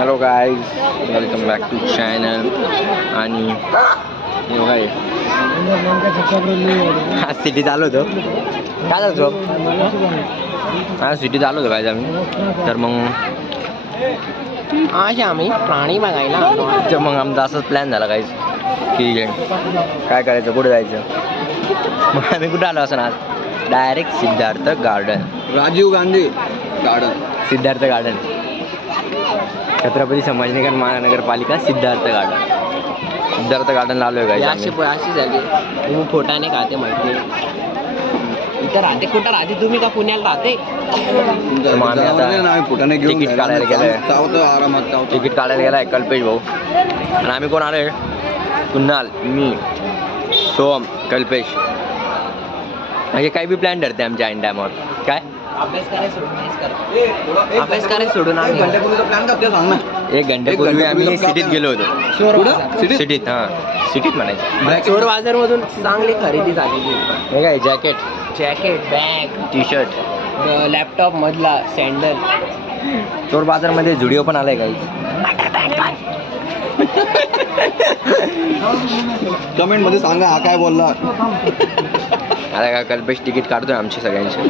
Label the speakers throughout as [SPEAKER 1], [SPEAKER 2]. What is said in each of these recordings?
[SPEAKER 1] Hello guys welcome back to channel आणि. आज सिटीत आलो होतो काय झालं होतं आज सिटीत आलो होतो काय आम्ही. तर मग
[SPEAKER 2] आज आम्ही प्राणी बघायला.
[SPEAKER 1] तर मग आमचा असाच प्लॅन झाला काहीच की काय करायचं कुठे जायचं? मग आम्ही कुठं आलो असं आज direct Siddharth garden
[SPEAKER 3] Rajiv Gandhi garden
[SPEAKER 1] Siddharth garden Chhatrapati Sambhajinagar महानगरपालिका सिद्धार्थ गार्डन. सिद्धार्थ गार्डनला आलोय
[SPEAKER 2] हे
[SPEAKER 1] काय
[SPEAKER 2] अशी अशी झाली. तुम्ही फोटाने खाते माहिती इथं राहते कुठं राहते तुम्ही? का पुण्याला राहते?
[SPEAKER 1] मग तिकीट काढायला गेलोय. तिकीट काढायला गेलाय कल्पेश भाऊ. आणि आम्ही कोण आलोय? कुणाल मी सोम कल्पेश. म्हणजे काही बी प्लॅन ठरते आमच्या ऐन टायमावर काय?
[SPEAKER 2] अभ्यास करायला सोडून अभ्यास करा. अभ्यास करायला सोडून आम्ही
[SPEAKER 3] प्लॅन करते सांग ना.
[SPEAKER 1] एक घंटेपूर्वी आम्ही सिटीत गेलो होतो.
[SPEAKER 2] चोर
[SPEAKER 3] कुठं?
[SPEAKER 2] बाजार.
[SPEAKER 3] सिटीत?
[SPEAKER 1] हां. सिटीत म्हणायचं.
[SPEAKER 2] चोर बाजार मधून चांगली खरेदी झालेली.
[SPEAKER 1] हे काय jacket?
[SPEAKER 2] Jacket bag
[SPEAKER 1] T shirt
[SPEAKER 2] laptop मधला सँडल
[SPEAKER 1] चोर बाजारमध्ये झुडिओ पण आलाय काही
[SPEAKER 3] कमेंटमध्ये सांगा हा काय बोलला
[SPEAKER 1] आता काय कल्पेश तिकीट काढतोय आमचे सगळ्यांचे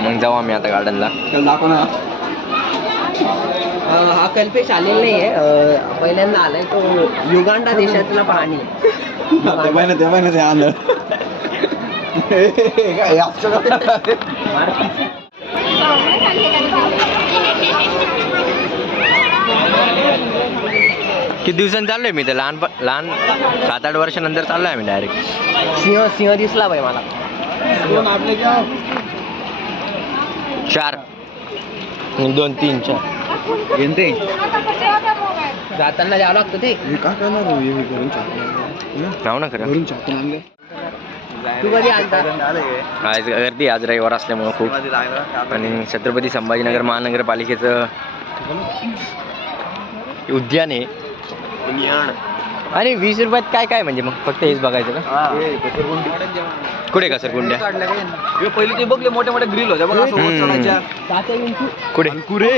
[SPEAKER 1] मग जाऊ आम्ही आता गार्डनला
[SPEAKER 3] दाखव ना
[SPEAKER 2] हा कल्पेश आलेला नाही आहे पहिल्यांदा आलाय तो युगांडा देशातला प्राणी आहे.
[SPEAKER 3] ते पाहिजे ते पाहिजे ते आंधळ काय आजचं काय?
[SPEAKER 1] किती दिवसांनी चाललोय मी? तर लहान लहान सात आठ वर्षानंतर चाललोय आम्ही डायरेक्ट
[SPEAKER 2] सिंह सिंह दिसला बाई मला.
[SPEAKER 1] चार. दोन तीन चार.
[SPEAKER 3] येते
[SPEAKER 2] जाताना द्यावं लागतं ते.
[SPEAKER 3] हे करणार हो?
[SPEAKER 1] ना खरं.
[SPEAKER 2] तू कधी
[SPEAKER 1] आज गर्दी आज रविवार असल्यामुळं खूप. आणि छत्रपती संभाजीनगर महानगरपालिकेचं उद्यान आहे. आणि वीस रुपयात काय काय म्हणजे मग फक्त हेच बघायचं का? कुठे का सर गुंड्या?
[SPEAKER 3] पहिले ते बघले मोठ्या मोठ्या ग्रिल होत्या बघा असं वर
[SPEAKER 1] हम्म.
[SPEAKER 3] चढायच्या.
[SPEAKER 2] जाता येऊन तू
[SPEAKER 1] कुठे?
[SPEAKER 3] हलकुरे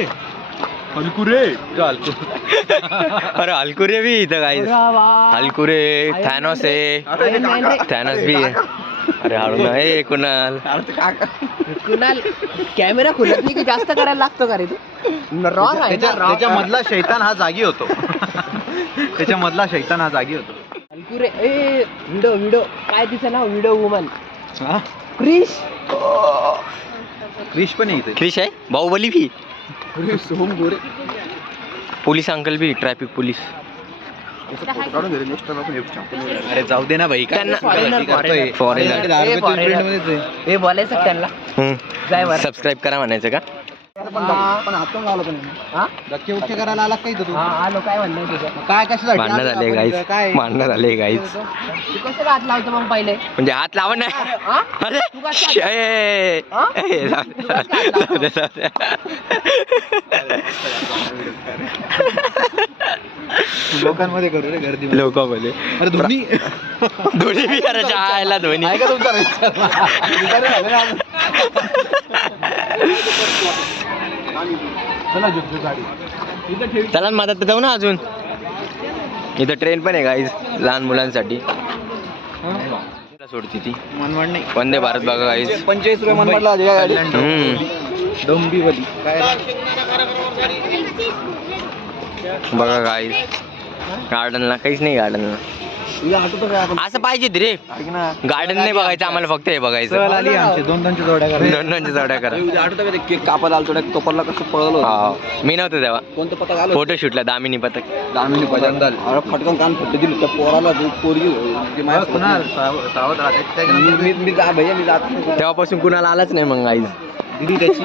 [SPEAKER 3] हलकुरे
[SPEAKER 1] अरे हलकुरे बी इथं काय हलकुरे थॅनॉस आहे
[SPEAKER 3] अरे.
[SPEAKER 1] थॅनॉस बी आहे. अरे हळू ना ए कुणाल?
[SPEAKER 3] अरे.
[SPEAKER 2] कुणाल कॅमेरा खुलत नाही की जास्त करायला लागतो का रे तू? रॉ आहे
[SPEAKER 3] त्याच्या
[SPEAKER 2] ना, raw.
[SPEAKER 3] त्याच्या मधला शैतान हा जागी होतो. त्याच्या मधला शैतान हा जागी होतो.
[SPEAKER 2] हलकुरे ए व्हिडिओ व्हिडिओ काय तिचं नाव? Video woman.
[SPEAKER 3] हा?
[SPEAKER 2] क्रिश.
[SPEAKER 3] क्रिश पण इथे.
[SPEAKER 1] क्रिश आहे? बाहुबली भी
[SPEAKER 3] सोहम गोरे.
[SPEAKER 1] पोलीस अंकल बी ट्रॅफिक पोलीस.
[SPEAKER 3] काढून आपण हे. अरे जाऊ दे ना भाई काय
[SPEAKER 1] त्यांना-
[SPEAKER 3] foreigner?
[SPEAKER 1] Foreigner.
[SPEAKER 2] foreigner. हे बोलायचं का त्यांना? जाय बरं.
[SPEAKER 1] सबस्क्राईब करा म्हणायचं का?
[SPEAKER 3] पण पण हातून आला पण
[SPEAKER 2] हा?
[SPEAKER 3] धक्के उक्के करायला आला काही तू?
[SPEAKER 2] हा आलो. काय म्हणणं तुझं?
[SPEAKER 3] काय कशासाठी
[SPEAKER 1] भांडणं
[SPEAKER 3] आला?
[SPEAKER 1] झाले?
[SPEAKER 3] काय?
[SPEAKER 1] भांडणं झाले
[SPEAKER 2] तू कसं हात लावतो मग पहिले?
[SPEAKER 1] म्हणजे हात लावा ना
[SPEAKER 2] हा?
[SPEAKER 1] अरे
[SPEAKER 2] तू कसं
[SPEAKER 1] श- ए,
[SPEAKER 2] हा?
[SPEAKER 1] ए, जाऊ दे,
[SPEAKER 2] तू कसं हात लावतो?
[SPEAKER 1] जाऊ दे, जाऊ दे.
[SPEAKER 3] लोकांमध्ये करू रे गर्दी
[SPEAKER 1] लोकांमध्ये.
[SPEAKER 3] अरे धोनी.
[SPEAKER 1] धोनी बी करायच्या आयला धोनी.
[SPEAKER 3] आहे का तुमचा विचार? ना. चला झुकतो गाडी
[SPEAKER 1] चला ना मदत जाऊ ना अजून. इथं ट्रेन पण आहे गाईज लहान मुलांसाठी. सोडती ती.
[SPEAKER 3] मनमाड नाही
[SPEAKER 1] वंदे भारत बघा गाईज
[SPEAKER 3] पंचेचाळीस रुपये मनमाडला डोंबिवली.
[SPEAKER 1] बघा गाईज गार्डनला काहीच नाही गार्डनला असं पाहिजे रे. गार्डन नाही बघायचं आम्हाला फक्त हे बघायचं.
[SPEAKER 3] आली आमची. दोन दोनच्या जोड्या करा.
[SPEAKER 1] दोन दोनच्या जोड्या करा.
[SPEAKER 3] आठवतं का ते केक कापायला आलतो त्या कपरला कसं पळलो
[SPEAKER 1] हा मी नव्हतो तेव्हा.
[SPEAKER 3] कोणतं पतक आलं
[SPEAKER 1] फोटोशूटला दामिनी पथक.
[SPEAKER 3] दामिनी अरे फटकन कान फुटते दिली. त्या पोराला तू पोरगी ती माझ्या मी मी मी जा भैया मी जात नाही.
[SPEAKER 1] तेव्हापासून कुणाला आलाच नाही मग आईज
[SPEAKER 3] त्याची.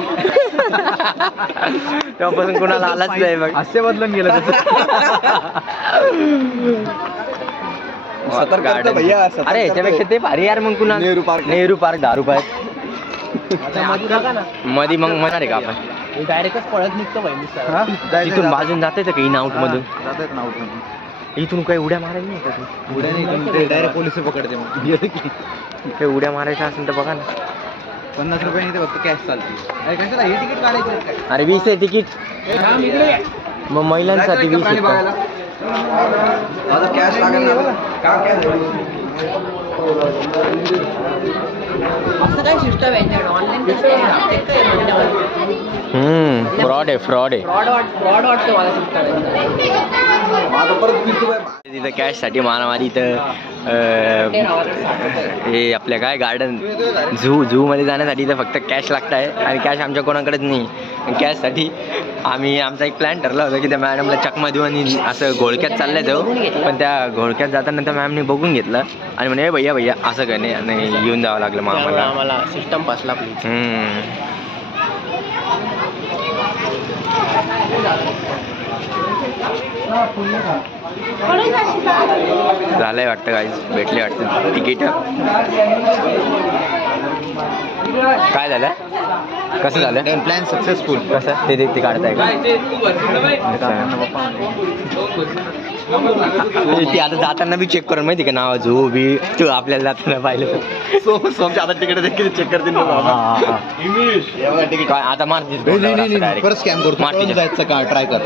[SPEAKER 1] तेव्हापासून कुणाला आलाच नाही बघ
[SPEAKER 3] हास्य बदलून गेलं सतर्क करतो. भैया
[SPEAKER 1] अरे. याच्यापेक्षा ते भारी यार मग कुणा
[SPEAKER 3] नेहरू पार्क.
[SPEAKER 1] नेहरू पार्क
[SPEAKER 2] बघा ना.
[SPEAKER 1] मध्ये मग म्हणणार आहे का आपण?
[SPEAKER 2] डायरेक्टच पळत निघतो भाई
[SPEAKER 3] हा? जायचंय.
[SPEAKER 1] बाजून जाते का इन आउट मधून. इथून काही उड्या मारायला नाही?
[SPEAKER 3] उड्या नाही डायरेक्ट पोलीस पकडते मग.
[SPEAKER 1] काही उड्या मारायच्या असेल तर बघा ना.
[SPEAKER 3] पन्नास रुपये ते फक्त कॅश चालते. अरे कशाला? हे तिकीट काढायचं
[SPEAKER 1] अरे वीस आहे तिकीट. मग महिलांसाठी वीस
[SPEAKER 3] प्राणी आता कॅश लागेल ना? का कॅश
[SPEAKER 2] असं काय सिस्टम आहे ऑनलाईन
[SPEAKER 1] फ्रॉड आहे. फ्रॉड आहे
[SPEAKER 2] फ्रॉड वाट फ्रॉड वाटतं मला सिस्टम
[SPEAKER 1] तिथं कॅशसाठी मारामारी इथं हे आपल्या काय गार्डन झू झूमध्ये जाण्यासाठी इथं फक्त कॅश लागत आहे आणि कॅश आमच्या कोणाकडेच नाही. कॅशसाठी आम्ही आमचा एक प्लॅन ठरला होता की त्या मॅडमला चकमा देऊ आणि असं घोळक्यात चालल्या जाऊ पण त्या घोळक्यात जाताना त्या मॅमने बघून घेतलं. आणि म्हणे "ए भैया भैया असं काय नाही आणि येऊन जावं लागलं मग
[SPEAKER 2] त्यामुळे
[SPEAKER 1] आम्हाला
[SPEAKER 2] आम्हाला सिस्टम पासला प्लीज
[SPEAKER 1] हम्म. झालंय वाटतं काय भेटले वाटतं. तिकीट काय झालं? कसं झालं?
[SPEAKER 3] प्लॅन सक्सेसफुल
[SPEAKER 1] कसं? ते ते ते काढताय का? अच्छा. ते आता जाताना बी चेक करून माहिती का नाव झू बी तू आपल्याला जाताना पाहिलं.
[SPEAKER 3] सोमच्या आता तिकडे देखील चेक करतील
[SPEAKER 1] हा, हा, हा. काय आता
[SPEAKER 3] परत स्कॅम करतो. जायचं का? ट्राय कर.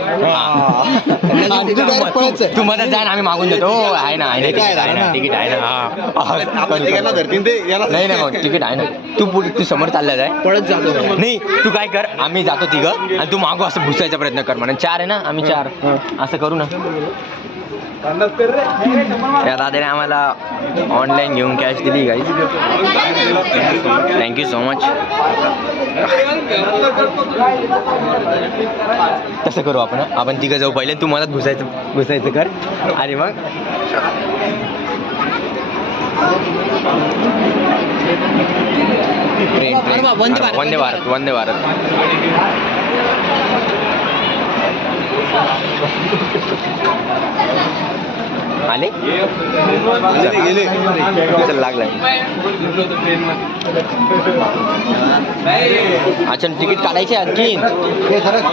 [SPEAKER 3] तू
[SPEAKER 1] ना आम्ही मागून देतो हो, आहे ना आहे ना आहे ना? तिकीट आहे ना. हा.
[SPEAKER 3] आपण तिघांना धरतील ते याला
[SPEAKER 1] नाही नाही मग तिकीट आहे ना. तू पुढे तू समोर चालला जाय.
[SPEAKER 3] पळत जातो.
[SPEAKER 1] नाही तू काय कर आम्ही जातो तिघं. आणि तू मागू असं घुसायचा प्रयत्न कर म्हणा चार आहे ना आम्ही चार. असं करू ना. त्या दादाने आम्हाला ऑनलाईन घेऊन कॅश दिली गाई थँक्यू सो मच तसं करू आपण? आपण तिघं जाऊ पहिले. तू मला घुसायचं घुसायचं कर. आणि मग? Train train
[SPEAKER 2] Vande Bharat
[SPEAKER 1] Vande Bharat. आले
[SPEAKER 3] गेले.
[SPEAKER 1] चल लागलाय. अच्छा तिकीट काढायचे आणखी?
[SPEAKER 3] हे खरंच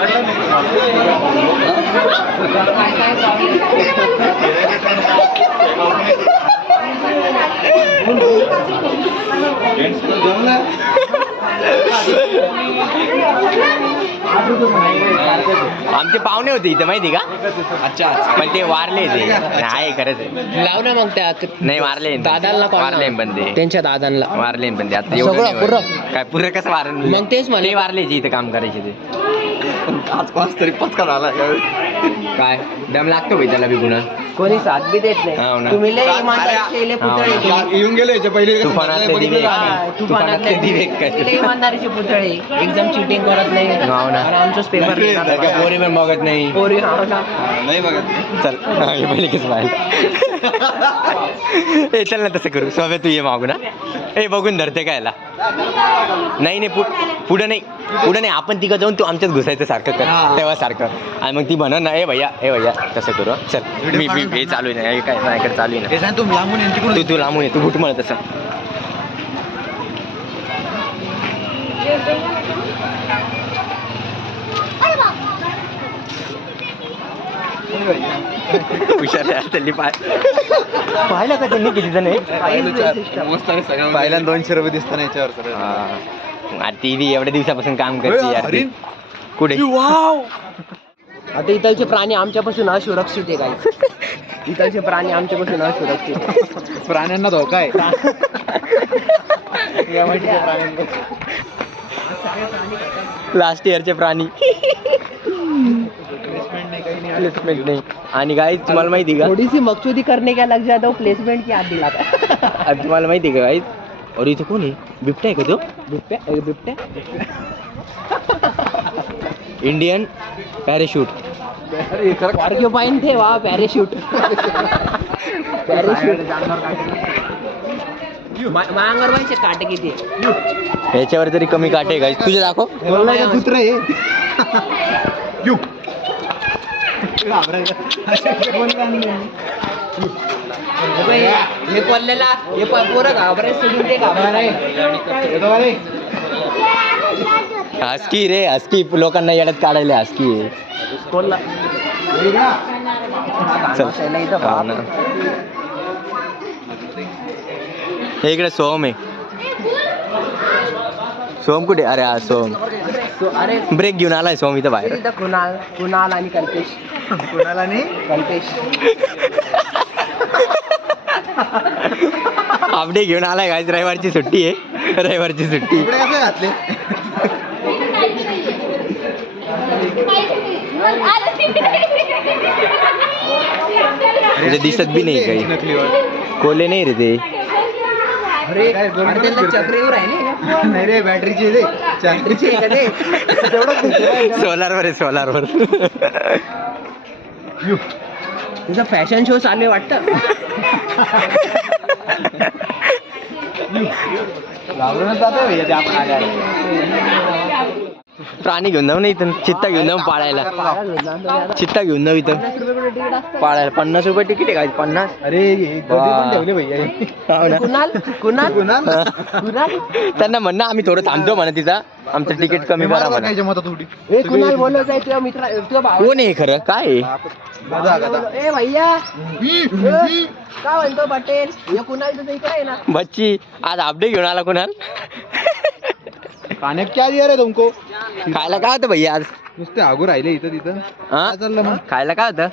[SPEAKER 1] आमचे पाहुणे होते इथं माहिती का?
[SPEAKER 3] अच्छा
[SPEAKER 1] पण ते वारले ते. नाही खरंच आहे.
[SPEAKER 2] लाव ना मग त्या.
[SPEAKER 1] नाही वारले
[SPEAKER 2] दादांना
[SPEAKER 1] वारले. पण ते.
[SPEAKER 2] त्यांच्या दादांना.
[SPEAKER 1] वारले पण ते. आता एवढं. काय पुरं कसं वारले?
[SPEAKER 2] मग तेच म्हणलं.
[SPEAKER 1] ते वारले जे इथं काम करायचे ते.
[SPEAKER 3] आज पाच तरी पचका झाला
[SPEAKER 1] काय? दम लागतो भाई त्याला बी गुन्हा
[SPEAKER 2] कोणी साथ बी देत
[SPEAKER 1] हो
[SPEAKER 2] नाही
[SPEAKER 1] ना.
[SPEAKER 2] तुम्ही लय इमानदारीचे लय पुतळे
[SPEAKER 1] हा.
[SPEAKER 2] तुम्ही.
[SPEAKER 3] येऊन गेले याच्या पहिले
[SPEAKER 1] तुफानातले दिवे
[SPEAKER 3] बघितलं
[SPEAKER 2] हा,
[SPEAKER 3] का?
[SPEAKER 2] तुफानातले
[SPEAKER 1] तुफानातले दिवे काय?
[SPEAKER 2] लय इमानदारीचे पुतळे एकदम चिटिंग करत नाही
[SPEAKER 1] हो ना.
[SPEAKER 2] आणि आमचंच पेपर
[SPEAKER 1] पोरी पण बघत नाही
[SPEAKER 2] पोरी हो ना.
[SPEAKER 3] नाही बघत
[SPEAKER 1] चल हा, हे पहिले कसं पाहिलं ए चल ना तसं करू. स्वाभ्या तू ये मागू ना ए बघून धरते काय याला? नाही नाही पु- पुढं नाही. पुढं नाही. आपण तिघं जाऊन तू आमच्यात घुसायचं सारखं कर. तेव्हा सारखं. आणि मग ती म्हणा ना ए भैया ए भैया तसं करू हं. चल मी मी हे चालू आहे ना. हे काय माझ्याकडे चालू आहे ना.
[SPEAKER 3] तू लांबून येईन तिकडून
[SPEAKER 1] तू तू लांबून ये तू घुट म्हणत तसं. हुशार आहे त्यांनी पाय पाहिलं का त्यांनी किती जण
[SPEAKER 3] पहिल्या दोनशे रुपये दिसतात याच्यावर सर
[SPEAKER 1] ती बी एवढ्या दिवसापासून काम करते. कुठे?
[SPEAKER 2] आता इथलचे प्राणी आमच्यापासून असुरक्षित आहे काही इथलचे प्राणी आमच्यापासून असुरक्षित.
[SPEAKER 3] प्राण्यांना धोका आहे.
[SPEAKER 1] लास्ट इयरचे प्राणी. प्लेसमेंट नाही. आणि काय तुम्हाला माहिती का?
[SPEAKER 2] थोडी सी मकसूदी करने का लग जाता? हूँ प्लेसमेंट की याद दिलाता
[SPEAKER 1] आणि तुम्हाला माहिती का गाईज अरे इथं कोण आहे? बिबट्या आहे का तो?
[SPEAKER 2] बिबट्या? बिबट्या?
[SPEAKER 1] इंडियन पॅरेशूट
[SPEAKER 2] पॉर्क्युपाइन थे वहाँ पैराशूट पैराशूट मांगरबाईचे काटे किती आहे?
[SPEAKER 1] याच्यावर तरी कमी काटे गाईज तुझे दाखव.
[SPEAKER 3] कुत्र? आहे
[SPEAKER 2] हे पडलेला हे पोरं घाबराय सोडून ते घाबराय
[SPEAKER 1] हस्की रे हस्की. लोकांना येड्यात काढायला हस्की
[SPEAKER 2] कोणला
[SPEAKER 1] हा इकडे सोहम आहे. सोहम कुठे? अरे हा सोहम
[SPEAKER 2] सो अरे.
[SPEAKER 1] ब्रेक घेऊन आलाय सोम इथं बाहेर.
[SPEAKER 2] इथं कुणाल कुणाल आणि कल्पेश.
[SPEAKER 3] कोणाला नाही
[SPEAKER 2] कल्पेश.
[SPEAKER 1] अपडे घेऊन आलाय गाईज रविवारची सुट्टी आहे. रविवारची सुट्टी.
[SPEAKER 3] कपडे कसे घातले?
[SPEAKER 1] म्हणजे दिसत बी नाही काही. कोले नाही रे ते.
[SPEAKER 2] अरे अरे त्यांना चक्र येऊ राहिले
[SPEAKER 3] नाही रे बॅटरीचे रे
[SPEAKER 2] चांदीची आहे का ते?
[SPEAKER 3] तेवढं
[SPEAKER 1] सोलारवर आहे सोलारवर.
[SPEAKER 2] तुझा फॅशन शो चालू आहे वाटतं.
[SPEAKER 1] प्राणी घेऊन जाऊ ना इथं चित्ता घेऊन जाऊ पाळायला. चित्ता घेऊन जाऊ इथं पाळायला पन्नास रुपये तिकीट आहे काय पन्नास?
[SPEAKER 3] अरे हे गर्दी पण ठेवली भैया
[SPEAKER 1] हो ना.
[SPEAKER 2] कुणाल? कुणाल?
[SPEAKER 3] कुणाल?
[SPEAKER 2] कुणाल?
[SPEAKER 1] त्यांना म्हणणं आम्ही थोडं थांबतो म्हणा तिथं. आमचं तिकीट कमी करा म्हणा.
[SPEAKER 2] ए कुणाल बोलत आहे तुझ्या मित्र भाऊ
[SPEAKER 1] कोण आहे खरं? काय आहे?
[SPEAKER 2] ए भैया. ए, काय म्हणतो पटेल? हे कुणाल तुझं इकडे आहे ना?
[SPEAKER 1] बच्ची आज अपडे घेऊन आला कोणाल?
[SPEAKER 3] खाण्यात क्या दिया रे तुमको?
[SPEAKER 1] खायला काय होतं भैया आज?
[SPEAKER 3] नुसते आगू राहिले इथं तिथं.
[SPEAKER 1] हा?
[SPEAKER 3] काय चाललं मग?
[SPEAKER 1] खायला काय होतं?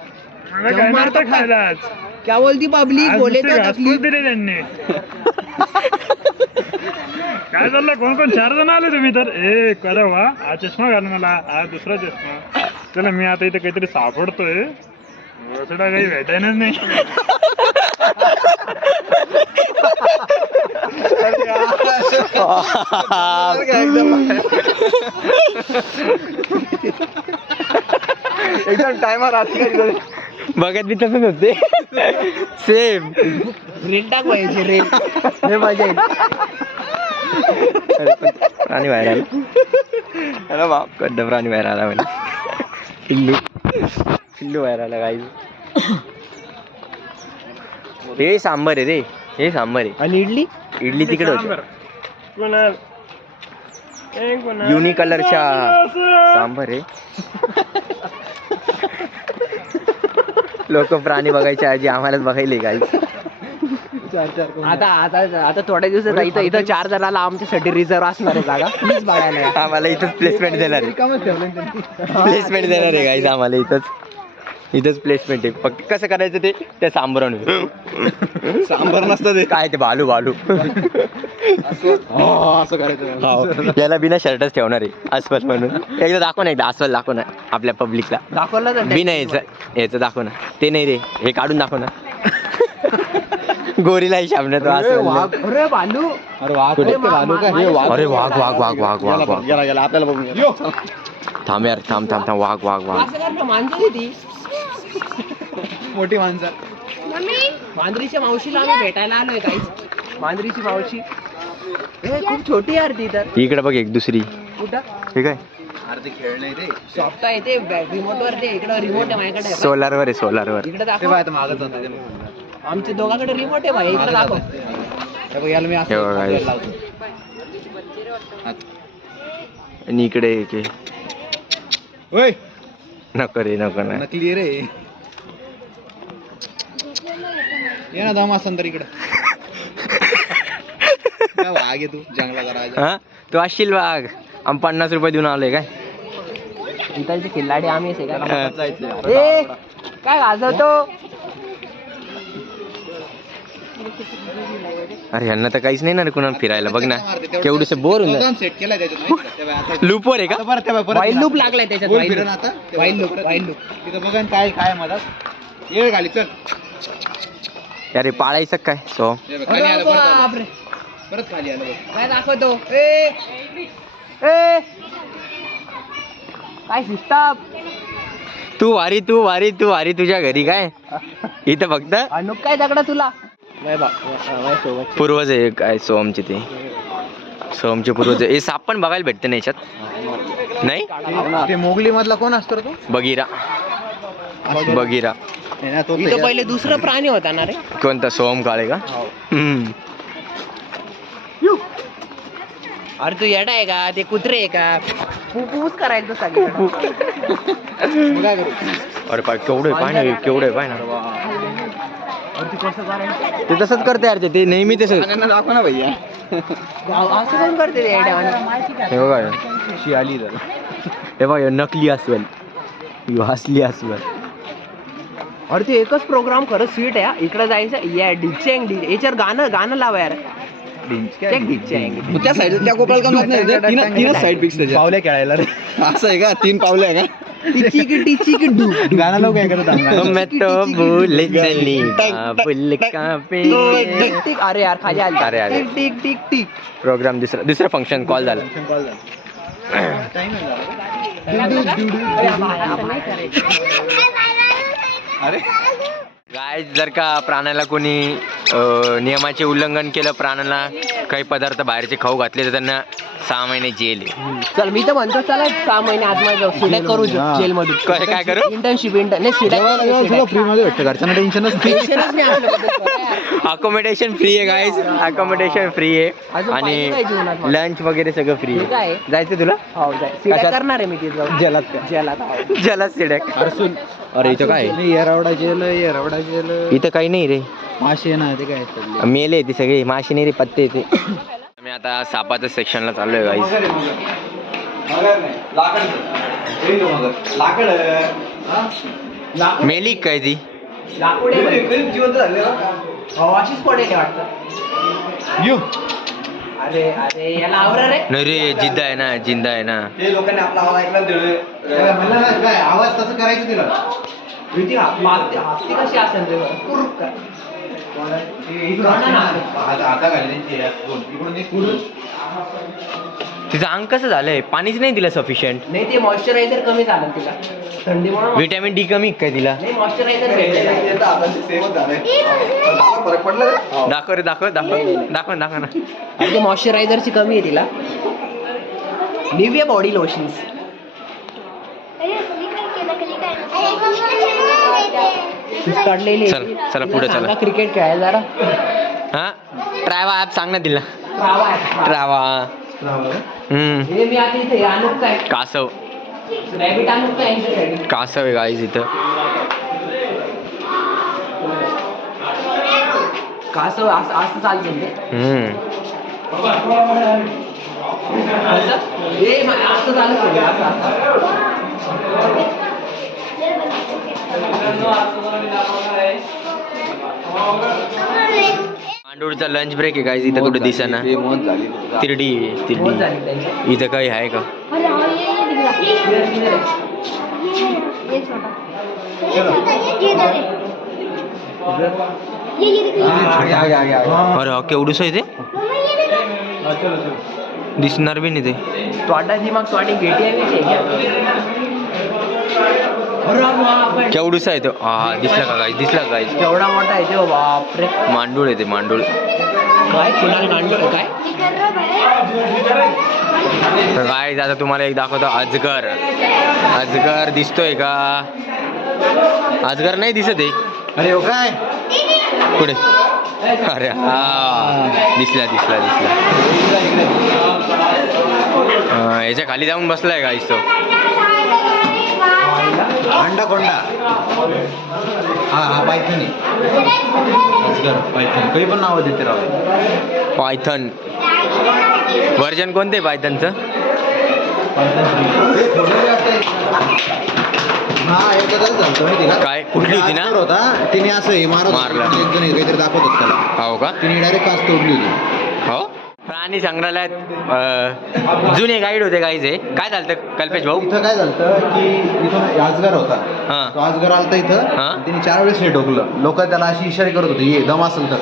[SPEAKER 2] मारतो खायला क्या बोलती पब्लिक बोले तो तकलीफ
[SPEAKER 4] दिले त्यांनी. काय चाललं कोण कोण? चार जण आले तुम्ही तर. ए करा वा. हा चष्मा घाल मला. हा दुसरा चष्मा. चला मी आता इथे काहीतरी सापडतोय. तुला काही भेटायनच नाही.
[SPEAKER 3] एकदम टायमर
[SPEAKER 1] बघत बी तसंच होते. सेम
[SPEAKER 2] रेल टाक पाहिजे रेल हे मजा येईल.
[SPEAKER 1] प्राणी बाहेर आला. अरे बाप कड्ड प्राणी बाहेर आला म्हणजे पिल्लू. पिल्लू बाहेर आला काही हे सांबर आहे रे. हे सांबर आहे.
[SPEAKER 2] आणि इडली?
[SPEAKER 1] इडली तिकडे होती. युनी कलरच्या सांबर आहे. लोक प्राणी बघायच्या आधी आम्हालाच बघायले काही
[SPEAKER 2] आता आता आता थोड्या दिवसात इथं इथं चार जणाला आमच्यासाठी रिझर्व असणार आहे जागा. प्लीज बघायला. या.
[SPEAKER 1] आम्हाला इथंच प्लेसमेंट देणार आहे. प्लेसमेंट देणार आहे गाईज आम्हाला इथंच. इथंच प्लेसमेंट आहे. फक्त कसं करायचं ते? त्या सांबरान.
[SPEAKER 3] सांबार नसतं ते.
[SPEAKER 1] काय ते बालू बालू.
[SPEAKER 3] हो, असं करायचं.
[SPEAKER 1] हो. याला बिना शर्टच ठेवणार आहे अस्वल म्हणून. एकदा दाखव ना एकदा अस्वल दाखव ना आपल्या पब्लिकला
[SPEAKER 2] दाखवलं तर
[SPEAKER 1] बिना याचं याचं दाखव ना. ते नाही रे हे काढून दाखव ना. गोरीला हिशाबने तो
[SPEAKER 3] अरे वाघ.
[SPEAKER 2] अरे बालू.
[SPEAKER 3] अरे वाघ
[SPEAKER 1] कुठे?
[SPEAKER 3] हे
[SPEAKER 1] अरे वाघ वाघ वाघ वाघ वाघ वाघ
[SPEAKER 3] गेला गेला आपल्याला बघून गेला.
[SPEAKER 1] थांब यार थांब थांब थांब वाघ वाघ वाघ.
[SPEAKER 3] मोठी माणसं
[SPEAKER 2] मांजरीच्या मावशीला आम्ही भेटायला आलोय काहीच मांजरीची मावशी. ए खूप छोटी यार ती तर.
[SPEAKER 1] इकडे बघ एक दुसरी.
[SPEAKER 2] कुठं?
[SPEAKER 1] ठीक आहे
[SPEAKER 2] सॉफ्ट ते रिमोट वर ते इकडं रिमोट आहे माझ्याकडे.
[SPEAKER 1] सोलारवर आहे सोलारवर
[SPEAKER 2] इकडे
[SPEAKER 3] ते
[SPEAKER 2] दाखव
[SPEAKER 3] बाय मागत जातं ते.
[SPEAKER 2] आमच्या दोघांकडे रिमोट आहे भाई इकडे दाखव.
[SPEAKER 3] हे बघ, याला मी
[SPEAKER 1] हे
[SPEAKER 3] असं
[SPEAKER 1] बघा,
[SPEAKER 3] हात
[SPEAKER 1] हे.
[SPEAKER 3] लावतो. हात.
[SPEAKER 1] आणि इकडे एक आहे.
[SPEAKER 3] ओय.
[SPEAKER 1] नको रे नको ना.
[SPEAKER 3] नकली आहे. रे ये ना दम असन तर इकडं. काय वाघ आहे तू? जंगला जरा
[SPEAKER 1] हा? तू असशील वाघ. आम्ही पन्नास रुपये देऊन आलोय काय?
[SPEAKER 2] इथलचे खिल्लाडी आम्ही काय गाजवतो
[SPEAKER 1] अरे यांना तर काहीच नाही ना रे कुणाला फिरायला. बघ ना केवढस बोर होऊन
[SPEAKER 3] सेट त्याच्यात आता-
[SPEAKER 1] लूपवर आहे का
[SPEAKER 2] वाईल्ड. लूप लागलाय त्याच्यात
[SPEAKER 3] आता.
[SPEAKER 2] वाईल्ड लूप वाईल्ड लूप
[SPEAKER 3] तिथं बघा काय काय येळ चल.
[SPEAKER 1] अरे पाळायचं काय? सो.
[SPEAKER 3] परत खाली आलं बघ.
[SPEAKER 2] काय दाखवतो? ए. ए. काय सिस्टम?
[SPEAKER 1] तू वारी तू वारी तू वारी तुझ्या घरी काय? इथं फक्त?
[SPEAKER 2] अनुप काय दगडा तुला?
[SPEAKER 1] पूर्वज आहे काय सोमचे ते. सोमचे पूर्वज हे साप पण बघायला भेटते ना याच्यात? नाही?
[SPEAKER 3] ते मोगली मधला कोण असतो तो?
[SPEAKER 1] बगीरा. बगीरा.
[SPEAKER 3] हे
[SPEAKER 2] पहिले दुसरं प्राणी होता ना रे.
[SPEAKER 1] कोणता? सोम काळे का? हम्म.
[SPEAKER 2] अरे तू येडा आहे का? ते कुत्रे आहे का? फुफूस करायचं सगळं
[SPEAKER 1] अरे पाय केवढं पाय ना केवढं पाय ना. ते तसंच करते यार ते. नेहमी तसं
[SPEAKER 3] सगळ्यांना दाखव ना भैया.
[SPEAKER 2] असं कोण करते ते येड्यावानी?
[SPEAKER 1] हे बघा
[SPEAKER 3] आली तर
[SPEAKER 1] हे बघ नकली अस्वल. ह्यो असली अस्वल.
[SPEAKER 2] अरे ते एकच प्रोग्राम खरंच स्वीट आहे. इकडं जायचं या डिचेंग डी याच्यावर गाणं गाणं लावा यार.
[SPEAKER 3] त्या साईड त्या कोपऱ्याला काम नाही तीन तीनच साईड पिक्स
[SPEAKER 2] पावले खेळायला रे.
[SPEAKER 3] असं आहे का? तीन पावले आहे का?
[SPEAKER 2] टिची की टिची की डू
[SPEAKER 3] गाणं लोक काय करत
[SPEAKER 1] मैं तो भूल चली। भूल का पे?
[SPEAKER 2] टिक टिक अरे यार खा
[SPEAKER 1] अरे, यार
[SPEAKER 2] tick tick tick tick.
[SPEAKER 1] Program दुसरा दुसरं फ़ंक्शन कॉल झालं
[SPEAKER 3] अरे
[SPEAKER 1] काय जर का प्राण्याला कोणी नियमाचे उल्लंघन केलं प्राण्याला काही पदार्थ बाहेरचे खाऊ घातले तर त्यांना सहा महिने जेल आहे.
[SPEAKER 2] चल मी तर म्हणतो चला सहा महिने आतमध्ये जाऊ करू
[SPEAKER 3] हा.
[SPEAKER 2] जेल मधून
[SPEAKER 1] काय काय करू?
[SPEAKER 2] इंटर्नशिप इंटर्न नाही
[SPEAKER 3] फ्री मध्ये भेटतं घरच्यांना.
[SPEAKER 1] अकोमोडेशन फ्री आहे गाईज अकोमोडेशन फ्री आहे.
[SPEAKER 2] अजून पाहिजे काय जीवनात
[SPEAKER 1] आणि
[SPEAKER 2] मला?
[SPEAKER 1] लंच वगैरे सगळं फ्री
[SPEAKER 2] ठीक
[SPEAKER 1] आहे.
[SPEAKER 2] आहे
[SPEAKER 1] जायचं तुला?
[SPEAKER 2] हो? करणार आहे मी तिथे जाऊन.
[SPEAKER 1] जलात का?
[SPEAKER 2] जेलात हो.
[SPEAKER 1] जलात सिडॅक अरे इथं काय? आहे?
[SPEAKER 3] Yerawada jail Yerawada jail.
[SPEAKER 1] इथं काही नाही रे.
[SPEAKER 3] मासे ना ते काय
[SPEAKER 1] मेले ते सगळे माशी नाही रे पत्ते ते. मी आता सापाच्या सेक्शनला चाललोय गाईज मेली काय ती?
[SPEAKER 2] लाकूड आहे अशीच पडेल वाटतं.
[SPEAKER 1] नाही रे जिद्दा आहे ना जिंदा आहे ना.
[SPEAKER 3] ते लोकांनी आपला आवाज ऐकला आवाज तसं करायचं तिला?
[SPEAKER 2] भीती कशी असेल रे.
[SPEAKER 3] आता
[SPEAKER 1] तिचं अंग कसं झालंय. पाणीच नाही दिलं सफिशियंट
[SPEAKER 2] नाही ते मॉइश्चरायझर कमी झालं तिला. थंडीमुळे
[SPEAKER 1] विटॅमिन डी कमी काय तिला?
[SPEAKER 2] नाही मॉइश्चरायझर भेटलेलं
[SPEAKER 3] फरक पडला रे?
[SPEAKER 1] दाखव रे दाखव दाखव दाखव दाखव ना.
[SPEAKER 2] आणि ते मॉइश्चरायझरची कमी आहे तिला. निव्या बॉडी लोशन्स काढलेली
[SPEAKER 1] चल, चला पुढे चला.
[SPEAKER 2] क्रिकेट खेळायला जरा.
[SPEAKER 1] हा? ट्रॅवा ऍप सांग ना तिला.
[SPEAKER 2] ट्रावा. आहे.
[SPEAKER 1] ट्रॅवा हम्म.
[SPEAKER 2] हे मी आता इथे आणू काय?
[SPEAKER 1] कासव. कासव आहे गाईज इथं.
[SPEAKER 2] कासव असं चालतं असं? चालत होतं, असं असं
[SPEAKER 1] मांडूळचा लंच ब्रेक आहे गाईज इथं कुठे दिसेना
[SPEAKER 3] मौत झाली
[SPEAKER 1] तिरडी
[SPEAKER 2] मोज
[SPEAKER 1] तिरडी इथं काही आहे का अरे हा केवढूस आहे ते दिसणार बी नाही ते
[SPEAKER 2] घेटी आहे मी अरे बापरे.
[SPEAKER 1] केवढूस आहे तो हा दिसला का गाईज दिसला का गाईज
[SPEAKER 2] केवढा मोठा आहे तो बापरे.
[SPEAKER 1] मांडूळ आहे ते मांडूळ.
[SPEAKER 2] काय? कुणाला काढलं काय?
[SPEAKER 1] गाईज आता तुम्हाला एक दाखवतो अजगर. अजगर दिसतोय का? अजगर नाही दिसत आहे.
[SPEAKER 3] अरे हो काय?
[SPEAKER 1] कुठे? अरे हा दिसला दिसला दिसला. याच्या खाली जाऊन बसलाय गाईज तो.
[SPEAKER 3] अंडा कोंडा हा हा पायथनी. पायथन. काही पण नाव देते राव.
[SPEAKER 1] पायथन. व्हर्जन कोणते पायथनचं?
[SPEAKER 3] हा
[SPEAKER 1] काय? कुठली होती ना?
[SPEAKER 3] होता. तिने असं हे मारत
[SPEAKER 1] मारलं.
[SPEAKER 3] होता. एक जण काहीतरी दाखवत होत त्याला.
[SPEAKER 1] हो का?
[SPEAKER 3] तिने डायरेक्ट काच तोडली होती.
[SPEAKER 1] प्राणी संग्रहालयात जुने गाईड होते गाईचे काय झालं कल्पेश भाऊ?
[SPEAKER 3] इथं काय झालं की इथून अजगर होता.
[SPEAKER 1] हा.
[SPEAKER 3] तो अजगर आलता इथं
[SPEAKER 1] हा.
[SPEAKER 3] आणि तिने चार वेळेस हे ठोकलं लोक त्याला अशी इशारे करत होते ये दम असेल तर.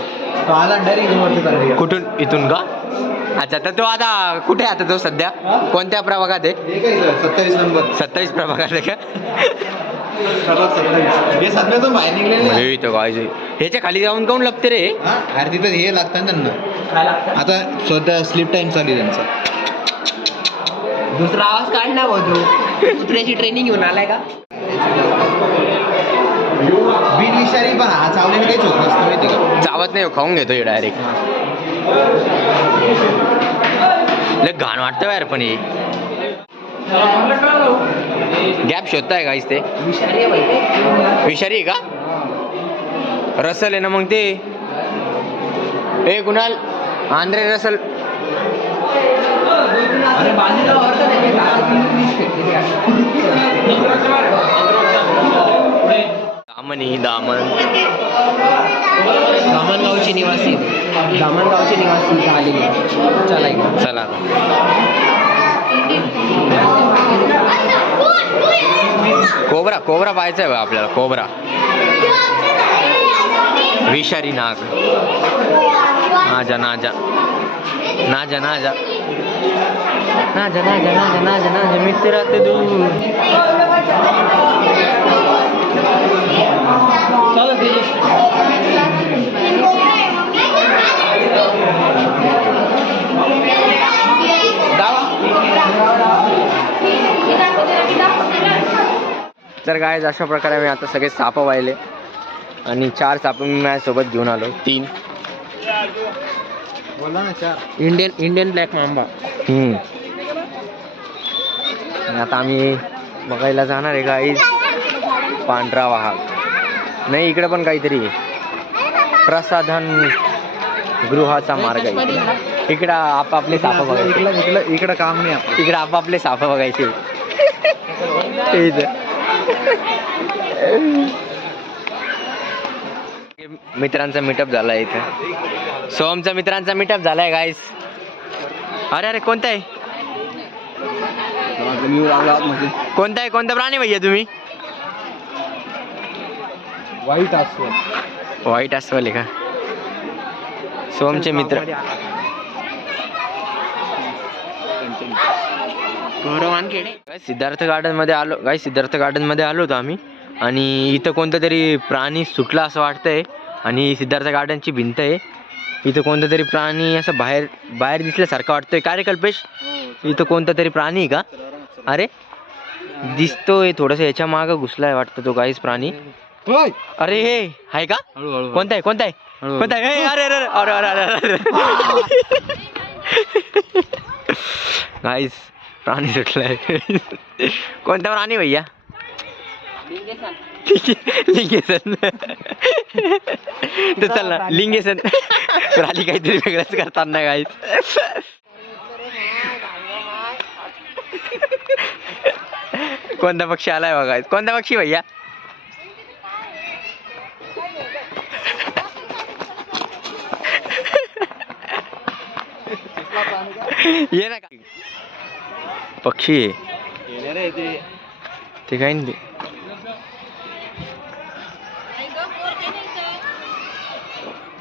[SPEAKER 3] तो आला डायरेक्ट वरती चालले गेला.
[SPEAKER 1] कुठून? इथून का? अच्छा तर तो आता कुठे आहे आता तो सध्या? कोणत्या प्रभागात आहे?
[SPEAKER 3] हे काय इथं? सत्तावीस नंबर.
[SPEAKER 1] सत्तावीस प्रभागात आहे का?
[SPEAKER 3] हे बाहेर निघलेले आहे.
[SPEAKER 1] हे ह्याच्या खाली जाऊन काऊन लपते रे?
[SPEAKER 3] हा अरे तिथं हे लागतं ना त्यांना.
[SPEAKER 2] लागतं?
[SPEAKER 3] आता सध्या स्लीप टाइम चालू आहे त्यांचा.
[SPEAKER 2] दुसरा आवाज काढ ना भाऊ तू. कुत्र्याची ट्रेनिंग घेऊन आलाय का?
[SPEAKER 3] बिन पण हा चावल्याने नसतं माहिती का?
[SPEAKER 1] चावत नाही हो, खाऊन घेतो डायरेक्ट लय घाण वाटतं यार पण हे. गॅप शोधताय का ते.
[SPEAKER 2] विषारी
[SPEAKER 1] का? रसल आहे ना मग ते. ए कुणाल? Andre Russell. दामन ही दामन.
[SPEAKER 2] दामनगावची निवासी. दामनगावची निवासी झालेली चला
[SPEAKER 1] चला. कोबरा कोबरा पाहायचा आहे आपल्याला कोबरा. विषारी नाग. नाजा नाजा. नाजा नाजा. नाजा नाजा नाजा नाजा नाजा. मित्र दूर. तर काय अशा प्रकारे मी आता सगळे साप वाहिले. आणि चार साप मी माझ्यासोबत घेऊन आलो. तीन.
[SPEAKER 3] बोला ना चार.
[SPEAKER 2] इंडियन इंडियन ब्लॅक मांबा
[SPEAKER 1] हम्म. आणि आता आम्ही बघायला जाणार आहे गाई पांढरा वाघ. नाही इकडे पण काहीतरी. प्रसाधन गृहाचा मार्ग आहे इकडं. आपापले साप बघायचे.
[SPEAKER 3] इकडं इकडं इकडं काम नाही
[SPEAKER 1] इकडे आपापले साप बघायचे. मित्रांचा मीटअप झालाय इथं. सोमचा मित्रांचा मीटअप झालाय गाईस अरे अरे कोणता आहे?
[SPEAKER 3] मी लागला आतमध्ये
[SPEAKER 1] कोणता आहे? कोणता प्राणी भैया तुम्ही?
[SPEAKER 3] वाईट असतो
[SPEAKER 1] व्हाईट अस्वल आहे का? सोमचे मित्र. काय सिद्धार्थ गार्डनमध्ये आलो. काय सिद्धार्थ गार्डनमध्ये आलो होतो आम्ही. आणि इथं कोणता तरी प्राणी सुटला असं वाटतंय. आणि सिद्धार्थ गार्डनची भिंत आहे. इथं कोणता तरी प्राणी असं बाहेर बाहेर दिसल्यासारखं वाटतोय. का रे कल्पेश? इथं कोणता तरी प्राणी आहे का? अरे दिसतोय थोडस. याच्या मागं घुसलाय वाटतं तो काहीच प्राणी. अरे हे आहे का? कोणता आहे? कोणता आहे. कोणता आहे? ए, अरे अरे अरे अरे अरे अरे अरे. गाईस प्राणी सुटलाय कोणता प्राणी भैया? लिंगेसन। तर चल ना लिंगेसन। प्राणी काहीतरी वेगळंच करताना गाईस कोणता पक्षी आलाय बघा कोणता पक्षी भैया? ये ना का पक्षी. आहे ते. काय नाही. ते.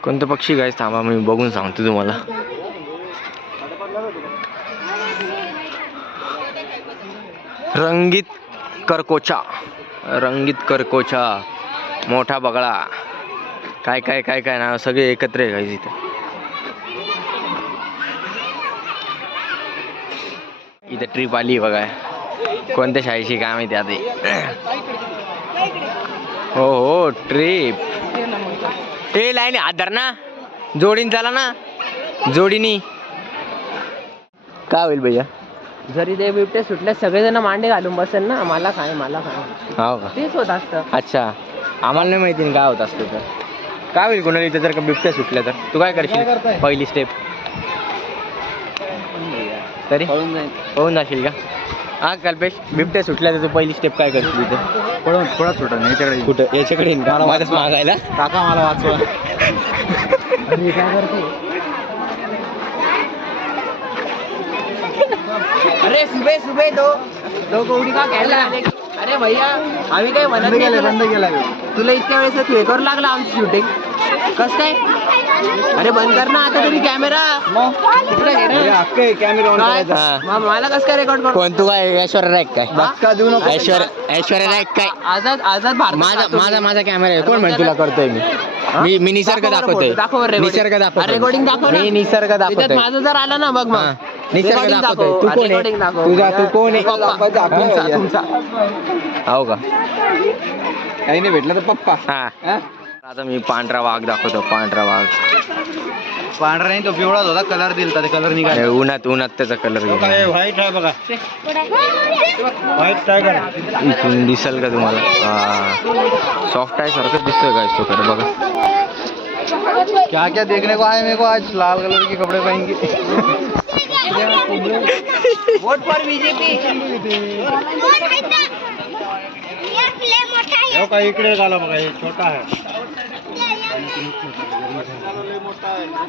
[SPEAKER 1] कोणतं पक्षी काय थांबा मी बघून सांगतो तुम्हाला. रंगीत करकोचा. रंगीत करकोचा. मोठा बगळा. काय काय काय काय ना सगळे एकत्र आहे काय इथे. इथे ट्रिप आली बघा. कोणत्या शाळेची काय माहिती आता ही. हो ट्रिप ए लाईन हात धर ना. जोडीन चला ना. जोडीनी. काय होईल भैया?
[SPEAKER 2] जरी ते बिबटे सुटले सगळेजण मांडे घालून बसेल ना. मला काय मला काय.
[SPEAKER 1] हो का?
[SPEAKER 2] तेच होत असतं.
[SPEAKER 1] अच्छा. आम्हाला नाही माहिती ना काय होत असतं तर. काय होईल कोणाला इथं जर का बिबट्या सुटल्या तर? तू काय करशील? पहिली स्टेप तरी?
[SPEAKER 3] पळून जाईल
[SPEAKER 1] होऊन जाशील का? हा कल्पेश बिबट्या सुटल्या तर तू पहिली स्टेप काय करशील इथे
[SPEAKER 3] पळून पळत सुटा नाही याच्याकडे
[SPEAKER 1] कुठं? याच्याकडे येईन का?
[SPEAKER 3] मला
[SPEAKER 1] मलाच मागायला?
[SPEAKER 3] काका मला वाचवा.
[SPEAKER 2] अरे काय करते अरे सुबे सुबे दो दो गौडी का घ्यायला? अरे भैया आम्ही काही म्हणत
[SPEAKER 3] बंद
[SPEAKER 2] नाही
[SPEAKER 3] केलं
[SPEAKER 2] तुला.
[SPEAKER 3] बंद केलं
[SPEAKER 2] तुला इतक्या वेळेस तू हे करू लागला आमची शूटिंग कस काय? अरे बंद कर ना आता तरी कॅमेरा
[SPEAKER 3] ऑन? करायचा.
[SPEAKER 1] हा.
[SPEAKER 2] मला कस काय रेकॉर्ड करू?
[SPEAKER 1] कोण? तू काय ऐश्वर्या नाईक काय?
[SPEAKER 3] धक्का देऊ नको
[SPEAKER 1] ऐश्वर्या ऐश्वर्या नाईक काय?
[SPEAKER 2] आझाद आझाद भारत
[SPEAKER 1] माझा माझा माझा कॅमेरा आहे. कोण म्हणे तुला करतोय मी? मी मी निसर्ग दाखवतोय.
[SPEAKER 2] दाखव
[SPEAKER 1] निसर्ग दाखवतोय.
[SPEAKER 2] रेकॉर्डिंग दाखव.
[SPEAKER 1] मी निसर्ग दाखवतोय.
[SPEAKER 2] माझं जर आलं ना बघ मग.
[SPEAKER 1] हा. निसर्ग दाखवतोय
[SPEAKER 2] दाखव.
[SPEAKER 1] तू कोण आहे?
[SPEAKER 2] recording दाखव.
[SPEAKER 1] तुझा तू कोण आहे?
[SPEAKER 2] पप्पा.
[SPEAKER 3] दाखव.
[SPEAKER 2] तुमचा. तुमचा.
[SPEAKER 1] हो का?
[SPEAKER 3] काही नाही भेटलं तर पप्पा.
[SPEAKER 1] हा? आता मी पांढरा वाघ दाखवतो पांढरा वाघ.
[SPEAKER 3] पांढरा नाही तो पिवळाच होता कलर दिलता ते कलर निघाला.
[SPEAKER 1] उन्हात उन्हात त्याचा कलर
[SPEAKER 3] व्हाईट आहे बघा. व्हाईट टायगर
[SPEAKER 1] इथून दिसेल का तुम्हाला? हा. सॉफ्ट आहे सारखं दिसतोय काय तो खरं बघा.
[SPEAKER 3] क्या क्या देखने को आए मेरे को आज? लाल कलर के कपड़े पहन के.
[SPEAKER 2] वोट फॉर बीजेपी
[SPEAKER 4] इकडे झाला बघा हे छोटा आहे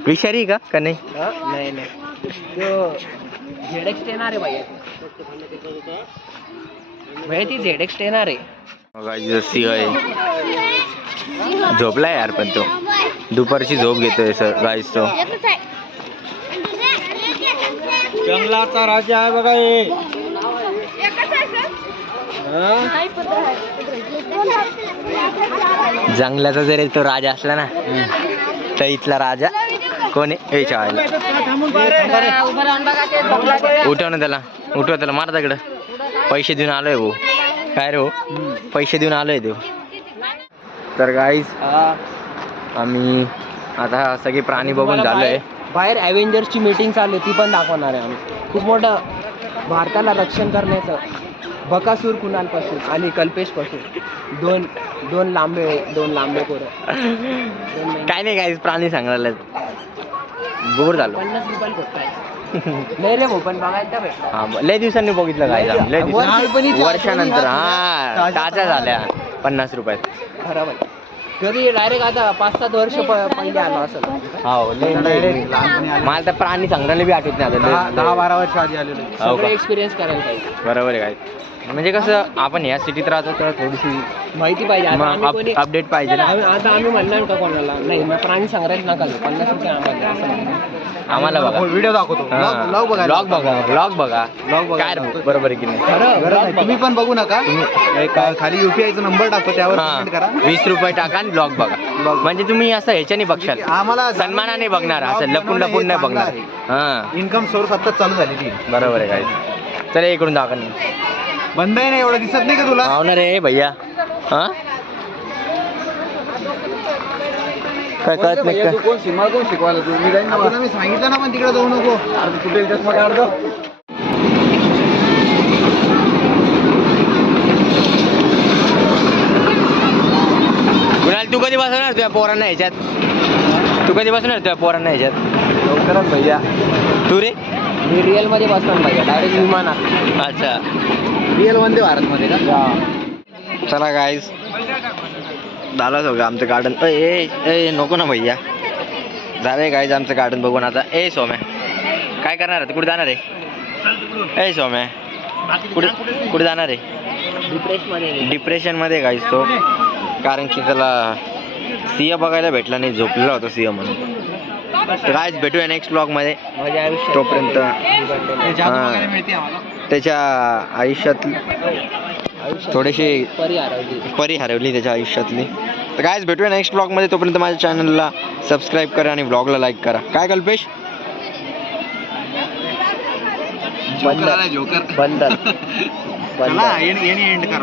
[SPEAKER 1] विषारी का? का नाही?
[SPEAKER 2] नाही नाही. तो झेडेक्स येणार आहे भैया भैया ती झेडेक्स येणार आहे.
[SPEAKER 1] सिंह आहे झोपलाय यार पण तो. दुपारची झोप घेतोय सर गाईस तो.
[SPEAKER 3] जंगलाचा राजा आहे बघा हे.
[SPEAKER 1] जंगलाचा जरी तो राजा असला ना तर इथला राजा कोण आहे? ए शाळेला. उठव ना त्याला उठव त्याला मार दगड पैसे देऊन आलोय भाऊ. काय रे भाऊ? पैसे देऊन आलोय देऊ तर गाईज आम्ही आता सगळे प्राणी बघून झालोय.
[SPEAKER 2] बाहेर अव्हेंजर्सची मीटिंग चालू ती पण दाखवणार आहे आम्ही. खूप मोठं भारताला रक्षण करण्याचं. बकासूर कुणालपासून आणि कल्पेशपासून. दोन दोन लांबे दोन लांबे पोरं.
[SPEAKER 1] काय नाही गाईज प्राणी सांगायला बोर झालो.
[SPEAKER 2] पन्नास रुपयाला भेटताय नाही रे भाऊ पण बघायला तर भेटला.
[SPEAKER 1] हा ब- लय दिवसांनी बघितलं काय लय
[SPEAKER 2] वर्ष-
[SPEAKER 1] दिवसांनी. वर्षानंतर हा ताजा झाल्या. पन्नास रुपयात.
[SPEAKER 2] खरं म्हणजे कधी डायरेक्ट आता पाच सात वर्ष प- पहिले आलो असं.
[SPEAKER 1] हो लय मला तर प्राणी संग्रहालय बी आठवत नाही आता.
[SPEAKER 3] दहा
[SPEAKER 1] लय-
[SPEAKER 3] दहा बारा वर्ष आधी आलेलो.
[SPEAKER 1] हो का?
[SPEAKER 2] एक्सपिरियन्स करायला पाहिजे.
[SPEAKER 1] बरोबर आहे काय म्हणजे कसं आपण या सिटीत राहतो तर थोडीशी
[SPEAKER 2] माहिती पाहिजे. आता आम्ही कोणी-
[SPEAKER 1] अपडेट पाहिजे ना.
[SPEAKER 2] आम्ही- आता आम्ही म्हणणार का कोणाला. नाही मग प्राणी संग्रहालय नका घेऊ. पन्नास रुपये आम्हाला द्या, असं म्हणणार.
[SPEAKER 1] आम्हाला बघा.
[SPEAKER 3] व्हिडिओ दाखवतो. ब्लॉग बघा
[SPEAKER 1] ब्लॉग बघा ब्लॉग बघा.
[SPEAKER 3] Vlog बघा.
[SPEAKER 1] काय रे, बरोबर आहे की नाही?
[SPEAKER 2] खरं
[SPEAKER 3] गरज नाही. तुम्ही पण बघू नका. एक खाली युपीआयचा नंबर टाकतो त्यावर करा.
[SPEAKER 1] हा वीस रुपये टाका आणि ब्लॉग बघा. म्हणजे तुम्ही असं ह्याच्याने बघशाल.
[SPEAKER 3] आम्हाला
[SPEAKER 1] सन्मानाने बघणार असं लपून लपून
[SPEAKER 3] हे
[SPEAKER 1] नाही बघणार. हा.
[SPEAKER 3] इन्कम सोर्स आता चालू झालेली आहे.
[SPEAKER 1] बरोबर आहे काय चला इकडून दाखवा
[SPEAKER 3] बंद आहे ना एवढं दिसत नाही का तुला?
[SPEAKER 1] पाहुणार रे भैया. हा? काय कळत नाही का?
[SPEAKER 3] कोण सीमा कोण शिकवायला तू? मी जाईन तुला मी सांगितलं ना पण तिकडे जाऊ नको. अरे कुठे चष्मा काढतो
[SPEAKER 1] कुणाल तू कधी बसवणार तुझ्या पोरांना ह्याच्यात? तू कधी बसणार तुझ्या पोरांना ह्याच्यात?
[SPEAKER 3] लवकरच भैया.
[SPEAKER 1] तू रे?
[SPEAKER 2] मी रिअलमध्ये बसणार पाहिजे डायरेक्ट विमानात.
[SPEAKER 1] अच्छा.
[SPEAKER 3] रिअल वंदे भारत मध्ये का
[SPEAKER 1] चला गाईज झालं सगळं आमचं गार्डन ए ए नको ना भैया. झालंय गाईज आमचं गार्डन बघून आता. ए सोम्या. काय करणार आहे? कुठे जाणार आहे? ए सोम्या. कुठे कुठे जाणार आहे? डिप्रेशनमध्ये गाईज तो. कारण की त्याला सिंह बघायला भेटला नाही झोपलेला होता सिंह म्हणून. गाईज भेटूया नेक्स्ट ब्लॉगमध्ये तोपर्यंत. त्याच्या आयुष्यात
[SPEAKER 2] आयुष्यात
[SPEAKER 1] थोडेसे
[SPEAKER 2] परी हरवली
[SPEAKER 1] त्याच्या आयुष्यातली. तर काय भेटूया नेक्स्ट ब्लॉगमध्ये तोपर्यंत माझ्या चॅनलला सबस्क्राईब करा आणि ब्लॉगला लाईक करा. काय कल्पेश?
[SPEAKER 3] जोकर. आलाय जोकर
[SPEAKER 2] बंदर
[SPEAKER 3] चला एंड कर